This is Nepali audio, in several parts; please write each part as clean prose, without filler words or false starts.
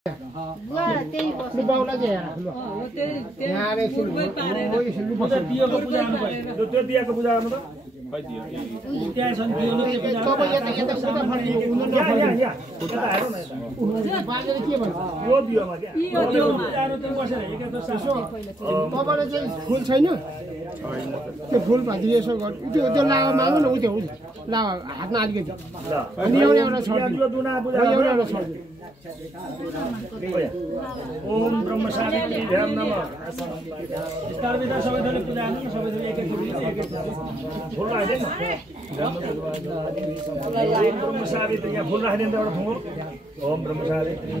बाउला के यहाँ रे सुन पूजा दिएको पूजा गर्नु पर्यो त्यो दिएको पूजा गर्नु त खै दियो त्यहाँ छन् दियोले के पूजा सबै यता पूजा फर्कियो उनी यहाँ पूजा आयो न बाजेले के भन्छ यो दियोमा के यो दियो जानु त बसेर एक एक यसो तपाईले चाहिँ फुल छैन त्यो फुल भाजी यसो गर त्यो लागा माग्नु न उयो लागा हातमा अलिकति अनि एउटा छ यो दुना पूजा एउटा छ ओम ब्रह्म सावित्री ध्यान नमः स्टार विदा सबै थोले पूजा गर्नु सबै थोले एक एक फुल राख्दैन ओम ब्रह्म सावित्री यहाँ फुल राख्दैन एउटा फुल ओम ब्रह्म सावित्री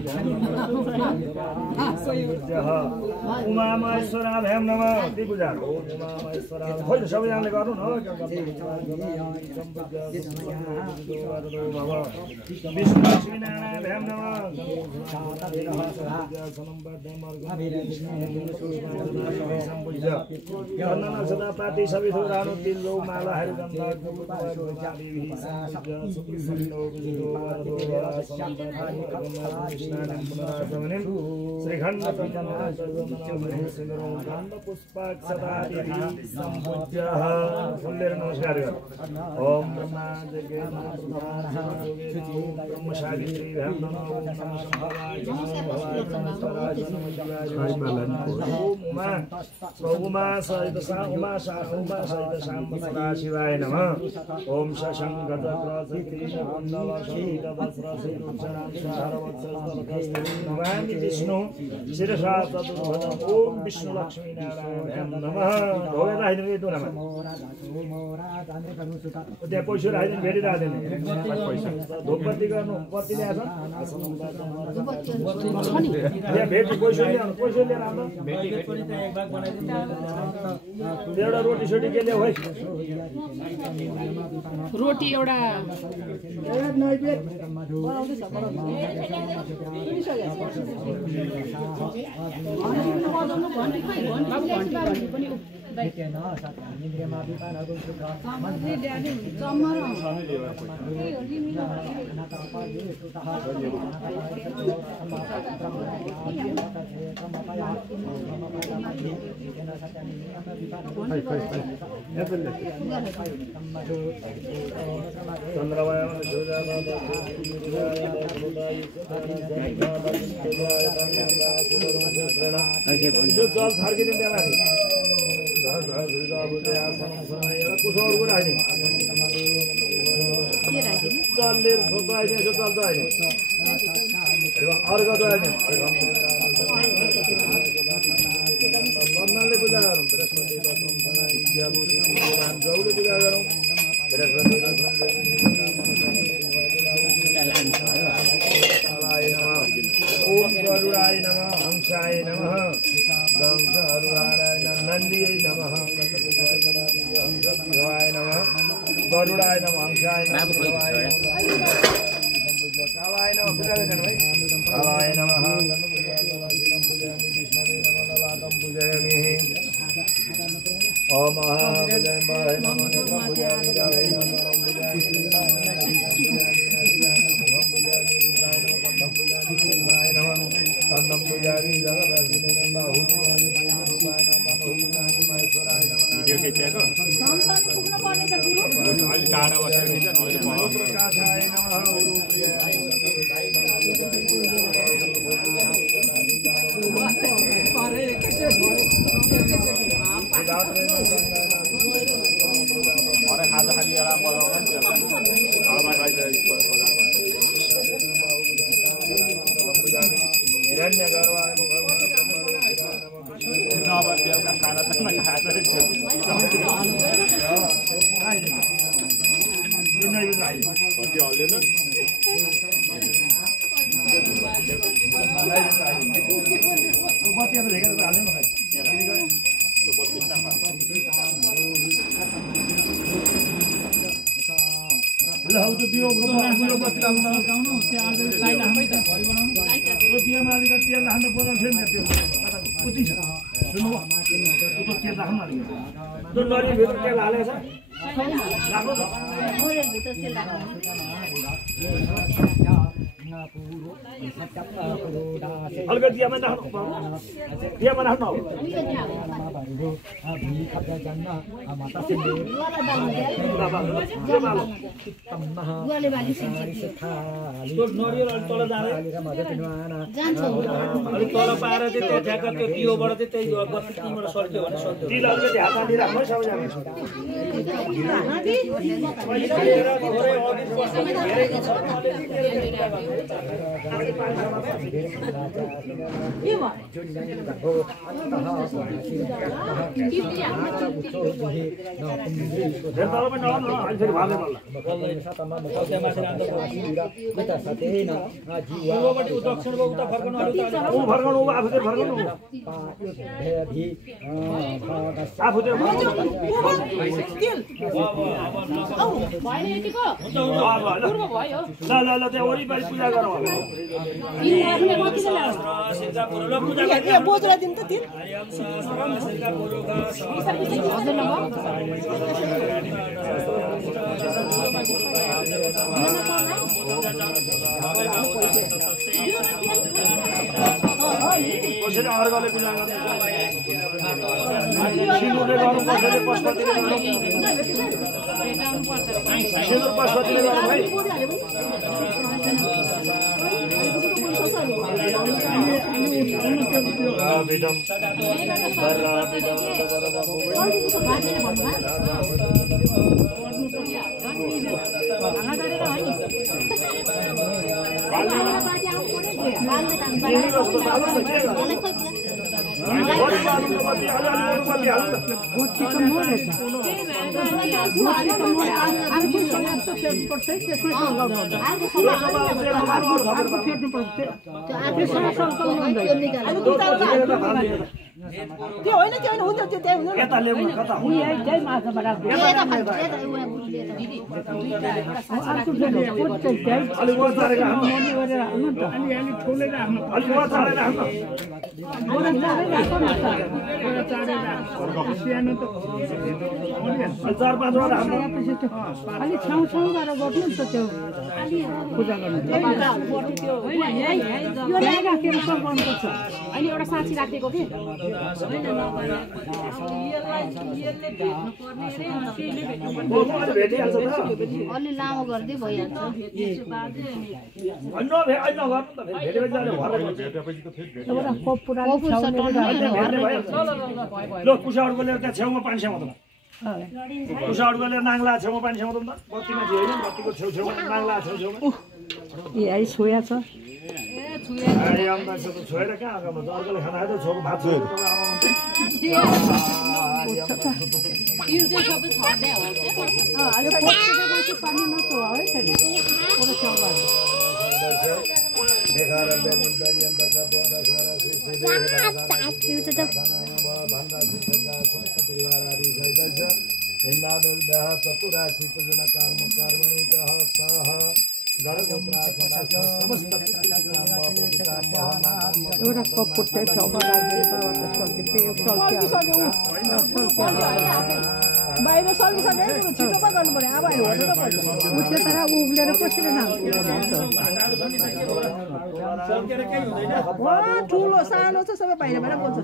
उमा महेश्वरा ध्यान नमः ती पूजा ओम उमा महेश्वरा होइन सबैजनाले गर्नु न विष्णु लक्ष्मी नारायण ध्यान नमः सदा पार्टी सबै थोरानो तिलो मालाहरू श्रीखण्ड फुलेर नमस्कार ओम ब्रह्मा ब्रह्म सावित्री उमा सहित शिवाय नमः ओम नमामि विष्णु शिरसा चतुर्भुजं ओम विष्णु लक्ष्मी नारायण नमः ढोले राखिदिनु यतो नाम त्यहाँ पैसा राखिदिनु भेटिराख्दैन धूपबत्ती गर्नु बत्ती ल्याएछ यहाँ भेटी पैसा ल्याउनु पैसा लिएर आउनु एउटा रोटी सोटी के ल्याऊ है रोटी एउटा अलगत दियामा राख्नु दियामा राख्नु नरियल तल जाँदै अलिक तल पाएर चाहिँ त्यो ठ्याक्क त्यो दियोबाट चाहिँ त्यही बस्ती टीबाट सर्क्यो भने सक्यो तिल अलिकति हातमा लिइराख्नु सबैजना ल त्यहाँ वरिपरि पूजा गरौँ बोजरा दिन त तिन कसरी अर्घले पूजा गर्नु सिन्दुरले गर्नु कसैले पशुपतिले गर्नु सिन्दुर पशुपतिले गर्नु भाइ त्यो होइन त्यो हुन्छ त्यो त्यही हुन्छ यता ल्याउनु कता हो यही माछा बनाएको अलि वचारेर अलि ठोलेर आफ्नो अलि वचारेर आफ्नो सानो त चार पाँचवटा अलि छाउ छाउ गरेर गर्नु नि त त्यो पूजा गर्नु यो राखेर गर्नुपर्छ अहिले एउटा साँची राखेको के अलि लामो गर्दै भइहाल्छ कुसाउडको लिएर त्यहाँ छेउमा पानी छेउमा कुसाउडको लिएर नाङ्ला छेउमा पानी छेउमा त बत्तीमा थियो होइन बत्तीको छेउछेउमा नाङ्ला छेउछेउमा यही छोया छ छोएर कहाँ आएको अर्कोले खाना खाँदा छोएको भात छोएको एउटा कपुट चाहिँ छेउमा बाहिर सकिसक्यो छिटो पो गर्नु पर्यो अब हेर्नु त पर्छ तर उब्लेर कसरी ठुलो सानो छ सबै बाहिर बाहिर बोल्छ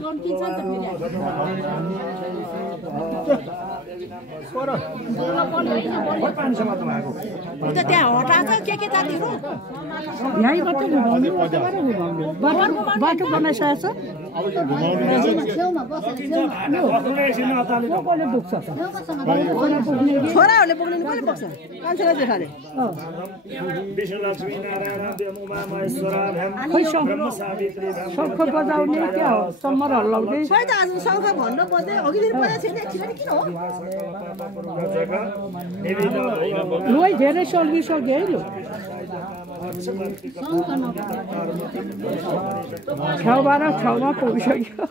त्यहाँ हटाएको के जातिहरू यहीँबाट बाटो बनाइसकेको छ छोराहरूले पुग्नु कसले पुग्छ मान्छेलाई देखाले शङ्ख बजाउने क्या हो सम्मर हल्लाउँदै खै त आज शङ्ख भन्न बज्दै अघिदेखि बजाएको छैन एकछिन किन हो लु धेरै सल्किसक्यो है लु छेउमा पुगिसक्यो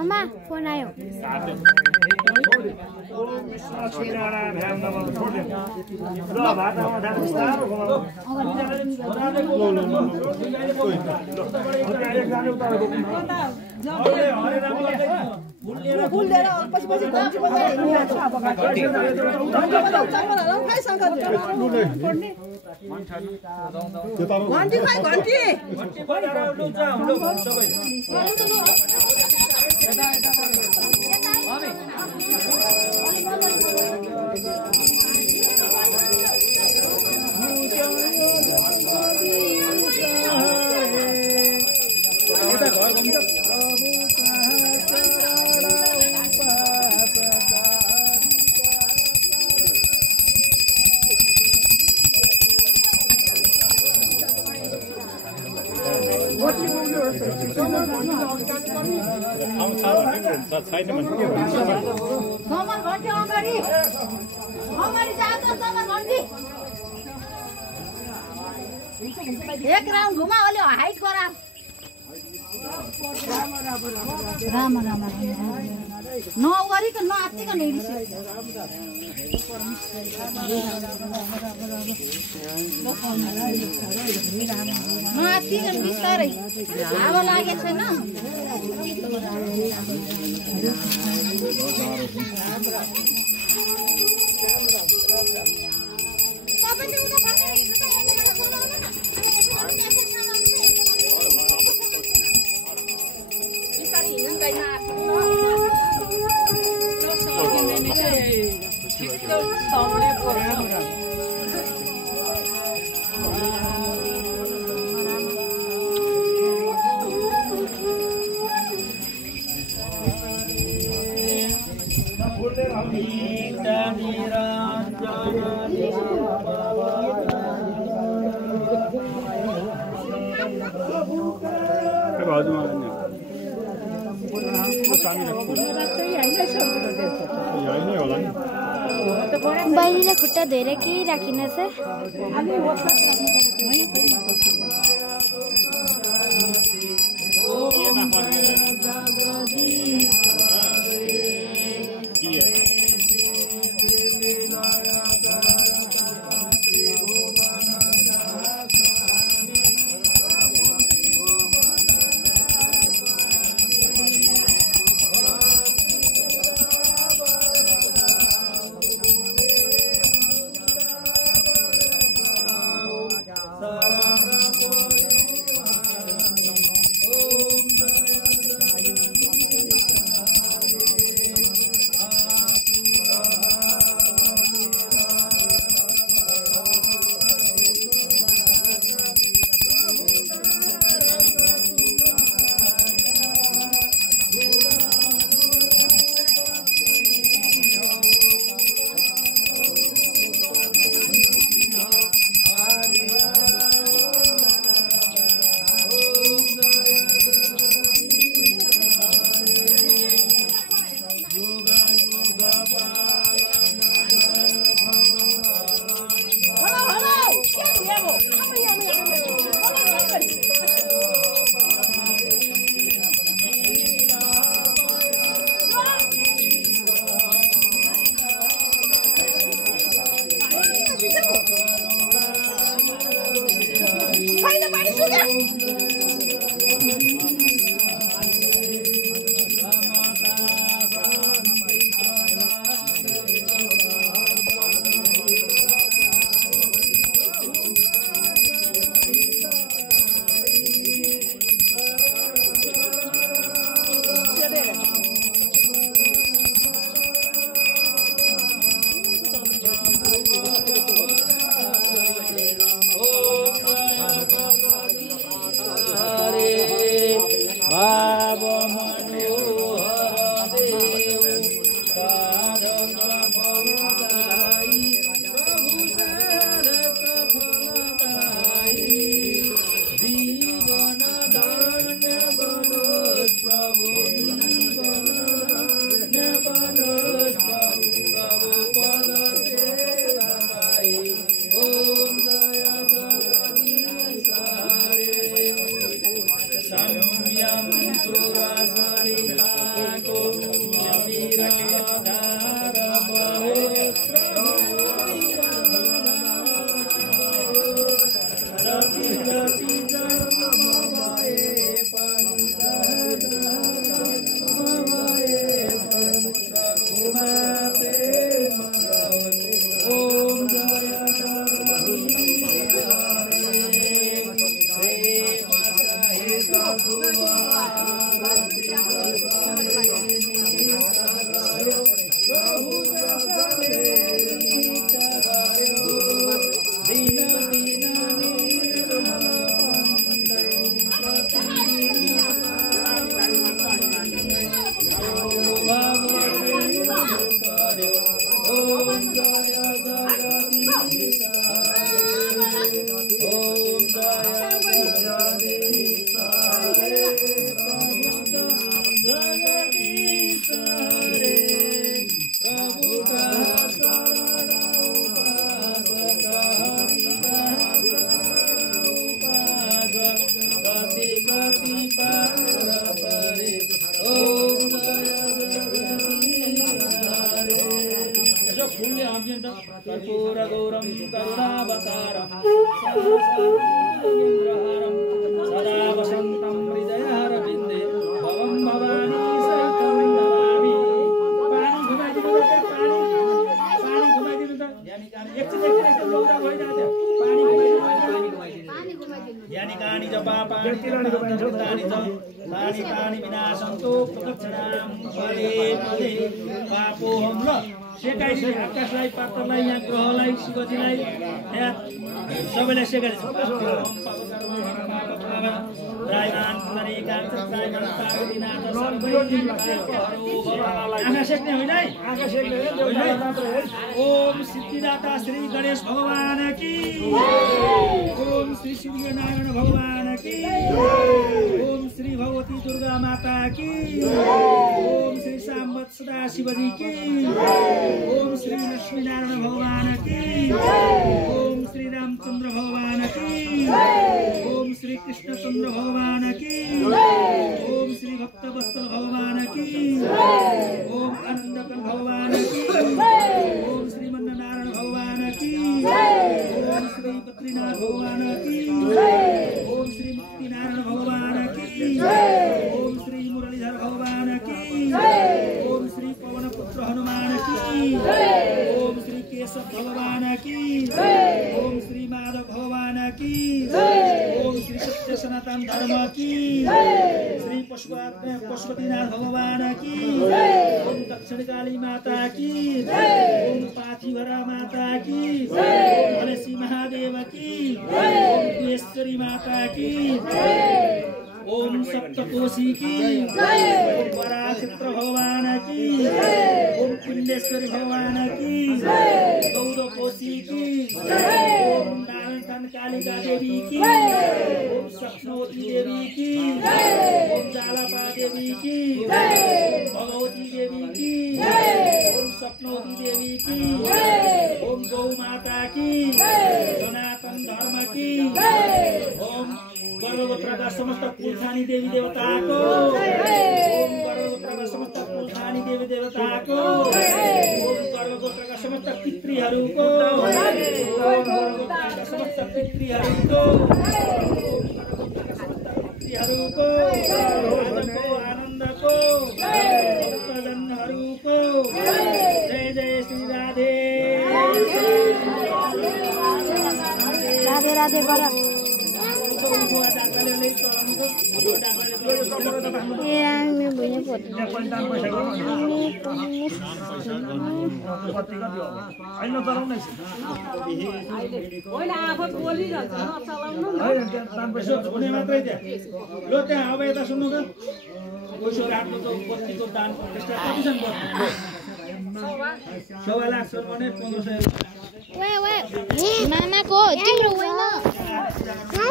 मामा फोन आयो फुल लिएर पछि पछि घन्टी बजाएर हिँड्छ अब घन्टी बजाउँछ खै शङ्कर घन्टी खै घन्टी एक राउन्ड घुमा अलि हाइट गरा राम राम नगरिकन नआत्तिकन नआत्तिकन बिस्तारै हावा लागेको छैन बहिनीले खुट्टा धोएर केही राखिन छ कर्पूरगौरं करुणावतारं सदा वसन्तं हृदयहरविन्दे भवं भवानी सहितं नमामि। पानी घुमाइदिनु त पानी घुमाइदिनु त एकछिन लौरा भइरहेको थियो पानी घुमाइदिनु यानि कानी जपा पानी पानी विनाशन्तु प्रदक्षिणां फले फले पापोहं ल सेकाइदिने आकाशलाई पात्रलाई यहाँ ग्रहलाई शिवजीलाई यहाँ सबैलाई सेकाइदिन्छ आँखा सेक्ने होइन है ओम सिद्धिदाता श्री गणेश भगवान की ओम श्री सूर्यनारायण भगवान की ओम श्री भगवती दुर्गा माता की ओम श्री सांबत सदा शिवजी की ओम श्री लक्ष्मी नारायण भगवान की ओम श्री रामचंद्र भगवान की ओम श्री कृष्णचंद्र भगवान की ओम श्री भक्तवत्सल भगवान की ओम आनंदकल भगवान की ओम श्री नारायण भगवान की ओम श्री बद्रीनाथ भगवान की ओम श्री मुक्तिनारायण भगवान की ओम श्री मुरलीधर भगवान की ओम श्री पवनपुत्र हनुमान की ओम श्री केशव भगवान की ओम श्री माधव भगवान की ओम श्री सत्य सनातन धर्म की श्री पशुपतिनाथ भगवान की ओम दक्षिण काली माता की ओम पाथिभरा माता की गणेशी महादेव की ओम कुलेश्वरी माता की ओम सप्तकोशी की ओम पराचित्र भगवान की ओम कुंडेश्वरी भगवान की गौरकोशी की ओम नारायण कालिका देवी की ओम सप्तवती देवी की ओम जालपा देवी की भगवती देवी की ओम सप्तवती देवी की ओम गौ माता की सनातन धर्म की ओम गर्भवत्रका समस्त कुलखानी देवी देवताको ओम गर्भवत्रका समस्त कुलखानी देवी देवताको ओम गर्भवत्रका समस्त पितृहरूको ओम गर्भवत्रका समस्त पितृहरूको आनन्दको भक्तजनहरूको जय जय श्री राधे राधे राधे गर मात्रै ल त्यहाँ अब यता सुन्नु त पैसा राख्नु त बत्तीको दान कति छन् सवा लाख छ भने 1500 मामाको तिम्रो होइन